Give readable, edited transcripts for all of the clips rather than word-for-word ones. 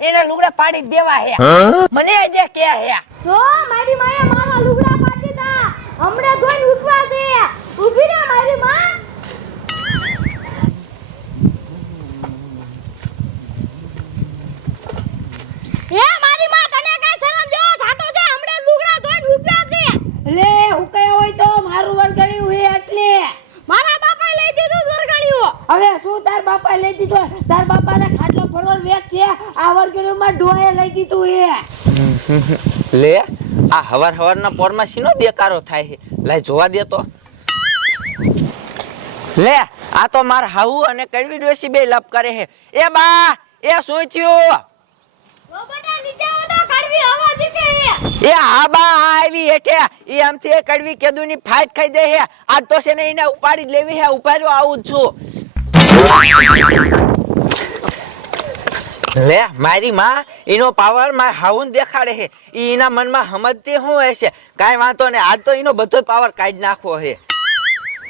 એના લુગડા પાડી દેવા હે મને જે કે હે જો મારી માએ મારા લુગડા પાડી દા હમણે ધોઈને ઉઠવા દે ઊભી રહે મારી માં એ મારી માં તને કઈ શરમ જો સાટો છે હમણે લુગડા ધોઈને ઉઠવા છે લે હું કયો હોય તો મારું વરગડ્યું હે એટલે મારા બાપાએ લઈ દીધું વરગડ્યું હવે શું તાર બાપાએ લઈ દીધો તાર બાપાને ખાટલો ફરવાનો વેચ છે આ વરગડ્યુંમાં ડોએ લઈ દીધું હે લે આ હવારના પોરમાં સીનો બેકારો થાય છે લાય જોવા દે તો લે આ તો માર હાઉ અને કડવી ડોસી બે લપ કરે છે એ બા એ શું થયું ઓ બેટા નીચે આવો તો કડવી હવા જીકે એ હા બા આવી હેઠે એ આમથી કડવી કેદુની ફાઈટ ખાઈ દે છે આજ તો છે ને એને ઉપાડી જ લેવી છે ઉપાડ્યો આવું જ છું લે મારી માં એનો પાવર માર હાઉન દેખાડે છે એના મનમાં સમજતી હું હશે કાઈ વાંધો ને આજ તો એનો બધો પાવર કાઢી નાખવો છે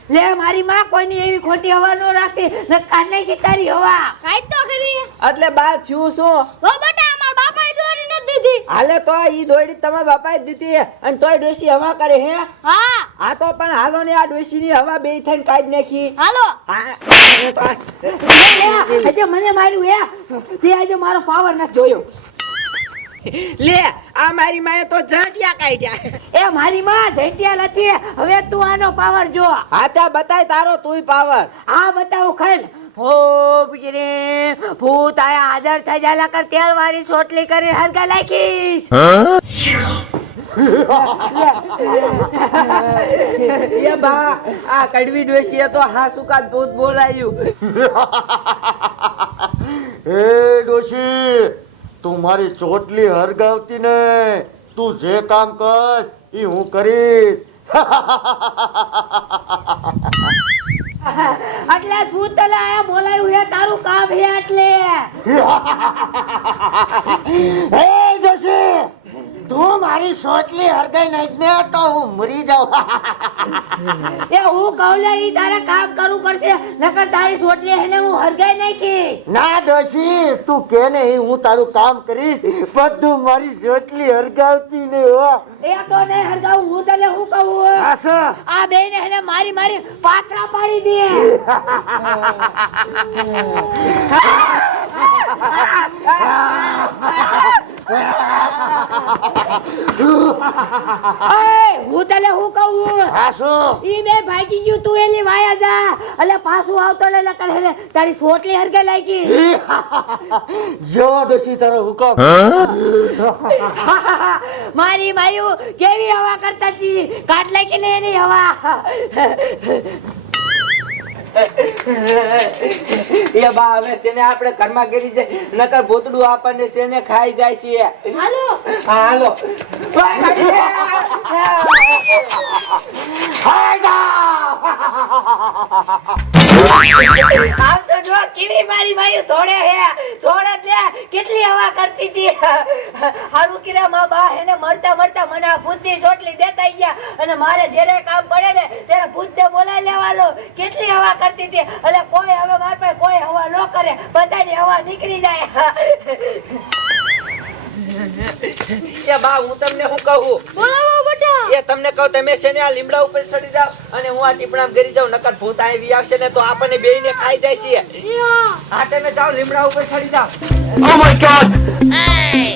લે મારી માં કોઈની એવી ખોટી હવા નો રાખતી ને કાને કી તારી હવા કાઈ તો ખરી એટલે બા થયું શું ઓ બેટા અમાર બાપાએ દોરી ન દીધી હાલે તો ઈ દોડી તમારા બાપાએ દીધી અને તોય ડોસી હવા કરે હે હા આ તો પણ હાલો ને આ ડોસીની હવા બે થઈને કાઢી નાખી હાલો હા મને તો આજે મને માર્યું હે તે આજે મારો પાવર ન જોયો લે આ મારી માએ તો ઝાટિયા કાઢ્યા એ મારી માં જઈટિયા નથી હવે તું આનો પાવર જો હા ત્યાં બતાય તારો તુંય પાવર આ બતાવું ખણ હો બીજરે ભૂત આયા હાજર થઈ જાલા કર તેલ વાળી સોટલી કરી હરગા લાખીશ એ બા આ કડવી ડોસીએ તો હાસુકા દૂધ બોલાયું એ ડોશી તું મારી ચોટલી હરગાવતી ને તું જે કામ કર ઈ હું કરીશ એટલે ભૂત તલે આયા બોલાયું હે તારું કામ હે એટલે એ ડોશી તું મારી ચોટલી હરગાઈ નાખ ને તો હું મરી જાઉં એ હું કહું ઈ તારે કામ કરવું પડશે નકર તારી સોટલી હેને હું હરગાઈ નાખી ના ડોશી તું કે ને હું તારું કામ કરીશ બધું મારી ચોટલી હરગાવતી ને હો એ તો નહીં હરગાવું હું તને હું કહું આસો આ બેને હેને મારી મારી પાથરા પાડી દે હું તને હું કહું આસો ઈ બે ભાગી ગયું તું એની વાયા જા એટલે પાછું આવતો ને નકર હેલે તારી સોટલી હરગે લાગી જો ડોશી તારો હુકમ મારી માયુ કેવી હવા કરતા હતી કાટ લાગી ને એની હવા એ બા હવે સેને આપણે ઘરમાં ગરી જાય નકર ભૂતડું આપણને સેને ખાઈ જાય છે હાલો હા હાલો આમ તો જો કેવી મારી માયુ થોડે હે થોડે જ લે કેટલી હવા કરતી હતી હારું કિરા માં બા એને મરતા મરતા મને આ ભૂતની સોટલી દેતા ગયા અને મારે જ્યારે કામ પડે ને ત્યારે ભૂતને બોલાવી લેવાનો કેટલી હવા કરતી હતી એટલે કોઈ હવે માર પાસે કોઈ હવા ન કરે બધાની હવા નીકળી જાય એ બા હું તમને શું કહું બોલાવો બેટા એ તમને કહું તમે સેને આ લીમડા ઉપર ચડી જાવ અને હું આ ટીપણામાં ગરી જાઉં નકર ભૂત આવી આવશે ને તો આપણને બેયને ખાઈ જાય છે હા તમે જાઓ લીમડા ઉપર ચડી જાવ ઓ માય ગોડ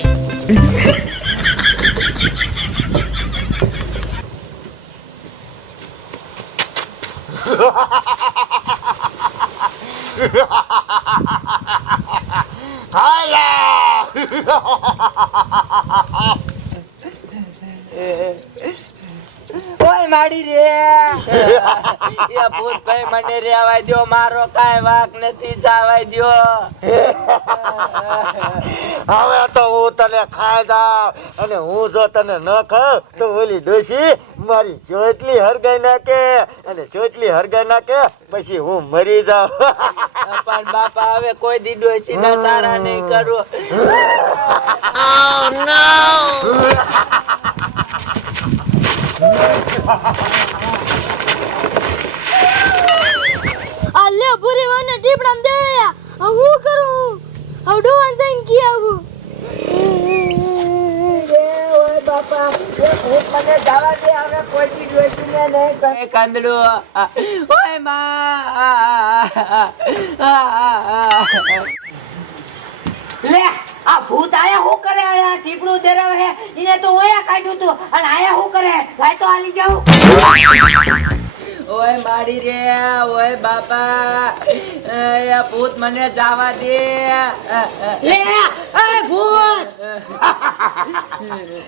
ઓય માડી રે એ ભૂત ભાઈ મને રેવાય દ્યો મારો કાઈ વાક નથી જાવાય દ્યો હવે તો હું તને ખાઈ જાઉં અને હું જો તને ન ખાઉં તો ઓલી ડોશી મારી ચોટલી હરગાઈ નાખે અને ચોટલી હરગાઈ નાખે પછી હું મરી જાઉં પણ બાપા હવે કોઈ દી ડોસી ના સારા નહીં કરું અલ્લે પૂરી વાને ટીપડામ દેડ્યા હું કરું હવે ડોવાન જઈને કી આવું ભૂત મને જવા દે હવે કોઈ દી ડોશીને નહીં કહે કાંદડું ઓય લે આ ભૂત આયા હું કરે આયા ટીપડું દેરાવે હે ઈને તો ઓયા કાઢ્યું તું અને આયા હું કરે લાય તો આલી જાઉં ઓય મારી રે ઓય બાપા એ ભૂત મને જવા દે લે એ ભૂત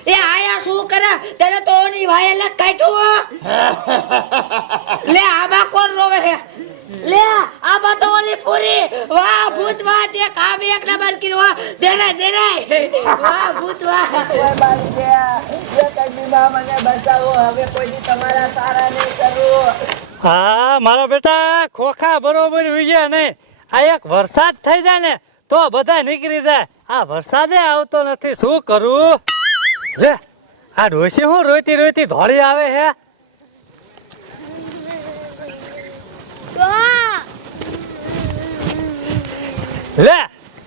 એ આયા શું કરે તેને તો ઓની વાયલા કાઢ્યું લે આમાં કોણ રોવે હે લે આમાં તો ઓલી પૂરી વાહ ભૂત વાહ તે કામ એક નંબર કર્યો દેરાય વાહ ભૂત વાહ ઓય મારી રે એ કદીમાં મને બચાવો હવે કોઈ દી તમારા સારા નહીં કરું હા મારા બેટા ખોખા બરોબર હોઈ ગયા ને આ એક વરસાદ થઈ જાય ને તો બધા નીકળી જાય આ વરસાદે આવતો નથી શું કરું લે આ ડોશી હું રોતી રોતી ધોળી આવે હે લે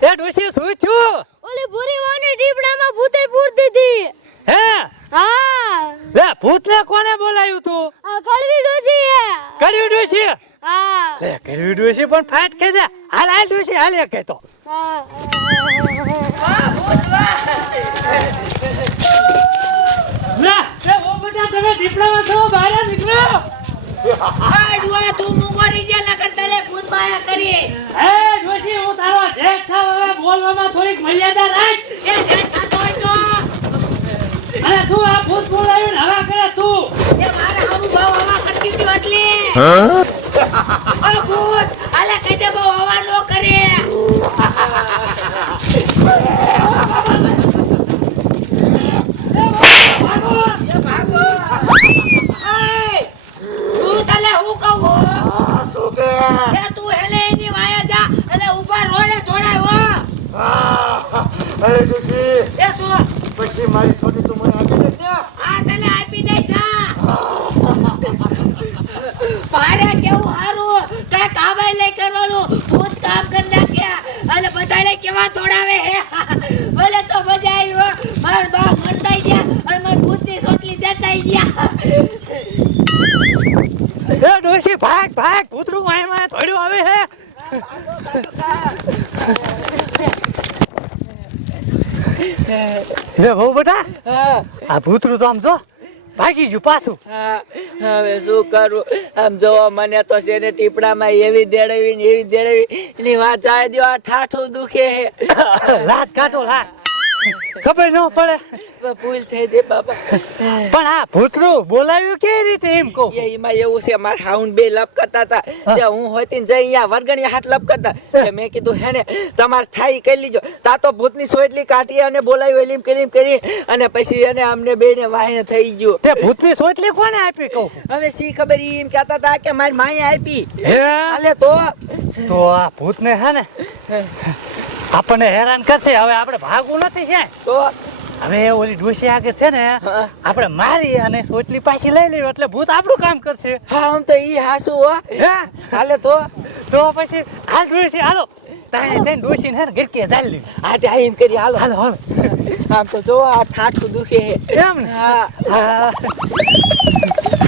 એ ડોશી શું થયું ઓલી ભૂરી વાની ટીપડામાં ભૂતે પૂર દીધી હે હા લે ભૂતને કોને બોલાયું તું આ કડવી ડોસી હે કડવી ડોશી હા લે કડવી ડોશી પણ ફાટ કે જા હાલ હાલ ડોશી હાલ એક તો હા વાહ ભૂત વાહ લે ઓ બેટા તમે દીપડામાં છો બહાર નીકળો આડવા તું મુગોરી જે લગન તલે ભૂત માયા કરી એ ડોશી હું તારો જેઠ છું હવે બોલવામાં થોડીક મર્યાદા રાખ એ જેઠા તોય તો અને તું આ ભૂત બોલાવીને હવા કરે તું એ મારે હમુ ભાવ હવા કરતી હતી એટલે ઓ ભૂત આલે કહી દે બહુ હવા નો કરે ઓય ભૂત આલે હું કહું આ શું કે એ તું હેલે એની વાયા જા અને ઊભા રોડે ઢોળાય અરે ડોશી એ શું પછી મારી છોડી તું મને આપી દે ને આ તને આપી દે જા મારે કેવું હારું કઈ કામ લઈ કરવાનું ભૂત કામ કરી નાખ્યા અને બધાને કેવા દોડાવે હે ભલે તો મજા આવી હો માર બાપ મરતા ગયા અને માર ભૂતની સોટલી દેતા ગયા એ ડોશી ભાગ ભાગ ભૂતરું વાયમાં ધોડ્યું આવે હે લે બહુ બેટા આ ભૂતરું તો આમ જો ભાગી ગયું પાછું હવે શું કરું આમ જોવો મને તો છે ને ટીપડામાં એવી દેડવી એની વાત જાય દો આ ઠાઠું દુખે હે લાત કાઢો લાત ખબર ન પડે ભૂલ થઈ દે બાપા પણ આ ભૂતરું બોલાવ્યું કેવી રીતે એમ કહું એમાં એવું છે મારા હાઉન્ડ બે લપ કરતા હતા જે હું હોતી ને જઈ અહીંયા વરગણી હાથ લપ કરતા એટલે મેં કીધું હે ને તમારે થાય ઈ કરી લીજો તા તો ભૂતની સોટલી કાઢી અને બોલાવ્યું એલીમ કરી અને પછી એને અમને બેને વાહે થઈ ગયું તે ભૂતની સોટલી કોને આપી કહું હવે સી ખબર ઈ એમ કહેતા હતા કે મારી માએ આપી હે હાલે તો આ ભૂતને હે ને આપણને હેરાન કરશે હવે આપણે ભાગવું નથી છે તો હવે ઓલી ડોશી આગળ છે ને આપણે મારી અને સોટલી પાછી લઈ લેવી એટલે ભૂત આપણું કામ કરશે હા આમ તો ઈ હાસુ હો હે હાલે તો પછી હાલ ડોશી હાલો તાણે ડોશી ને ગરકે ચાલી આ તે એમ કરી હાલો હાલો હાલો આમ તો જો આ ઠાઠું દુખે હે એમ ને હા હા